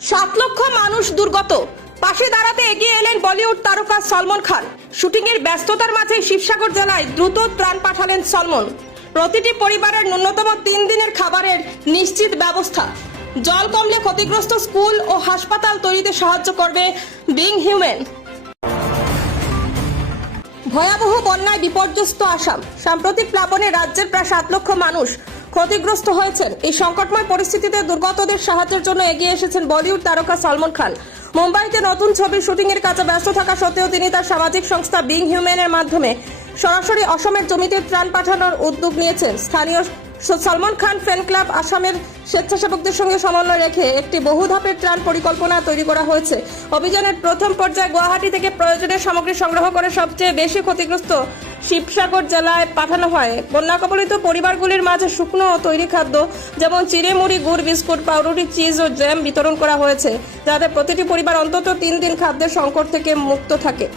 7 লক্ষ মানুষ দুর্গত, পাশে দাঁড়াতে এগিয়ে এলেন বলিউড তারকা সলমন খান। শুটিংয়ের ব্যস্ততার মাঝে শিবসাগর জেলায় দ্রুত ত্রাণ পাঠালেন সলমন। প্রতিটি পরিবারের ন্যূনতম 3 দিনের খাবারের নিশ্চিত ব্যবস্থা, জল কমলে ক্ষতিগ্রস্ত স্কুল ও হাসপাতাল তৈরিতে সাহায্য করবে বিং হিউম্যান। ভয়াবহ বন্যায় বিপর্যস্ত আসাম। সাম্প্রতিক প্লাবনে রাজ্যের প্রায় 7 লক্ষ মানুষ ক্ষতিগ্রস্ত হয়েছেন। এই সংকটময় পরিস্থিতিতে দুর্গতদের সাহায্যের জন্য এগিয়ে এসেছেন বলিউড তারকা সলমন খান। মুম্বাইতে নতুন ছবির শুটিংয়ের কাজে ব্যস্ত থাকা সত্ত্বেও তিনি তার সামাজিক সংস্থা বিং হিউম্যানের মাধ্যমে সরাসরি অসমের জমিতে ত্রাণ পাঠানোর উদ্যোগ নিয়েছেন। স্থানীয় সলমন খান ফ্যান ক্লাব আসামের স্বেচ্ছাসেবকদের সঙ্গে সমন্বয় রেখে একটি বহু ধাপের ত্রাণ পরিকল্পনা তৈরি করা হয়েছে। অভিযানের প্রথম পর্যায়ে গুয়াহাটি থেকে প্রয়োজনীয় সামগ্রী সংগ্রহ করে সবচেয়ে বেশি ক্ষতিগ্রস্ত শিবসাগর জেলায় পাঠানো হয়। বন্যা কবলিত পরিবারগুলির মাঝে শুকনো ও তৈরি খাদ্য যেমন চিড়ে মুড়ি, গুড়, বিস্কুট, পাউরুটি, চিজ ও জ্যাম বিতরণ করা হয়েছে, যাতে প্রতিটি পরিবার অন্তত 3 দিন খাদ্যের সংকট থেকে মুক্ত থাকে।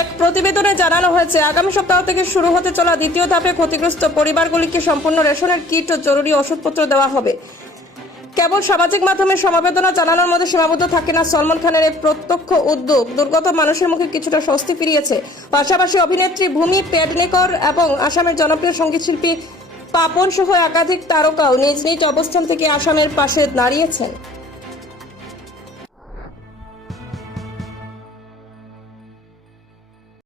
এক প্রতিবেদনে জানানো হয়েছে, আগামী সপ্তাহ থেকে শুরু হতে চলা দ্বিতীয় ধাপে ক্ষতিগ্রস্ত পরিবারগুলিকে সম্পূর্ণ রেশনের কিট ও জরুরি ওষুধপত্র দেওয়া হবে। কেবল সামাজিক মাধ্যমে সমবেদনা জানানোর মধ্যে সীমাবদ্ধ থাকে না সলমন খানের এই প্রত্যক্ষ উদ্যোগ। দুর্গত মানুষের মুখে কিছুটা স্বস্তি ফিরিয়েছে। পাশাপাশি অভিনেত্রী ভূমি পেডনেকর এবং আসামের জনপ্রিয় সঙ্গীতশিল্পী পাপন সহ একাধিক তারকাও নিজ নিজ অবস্থান থেকে আসামের পাশে দাঁড়িয়েছেন।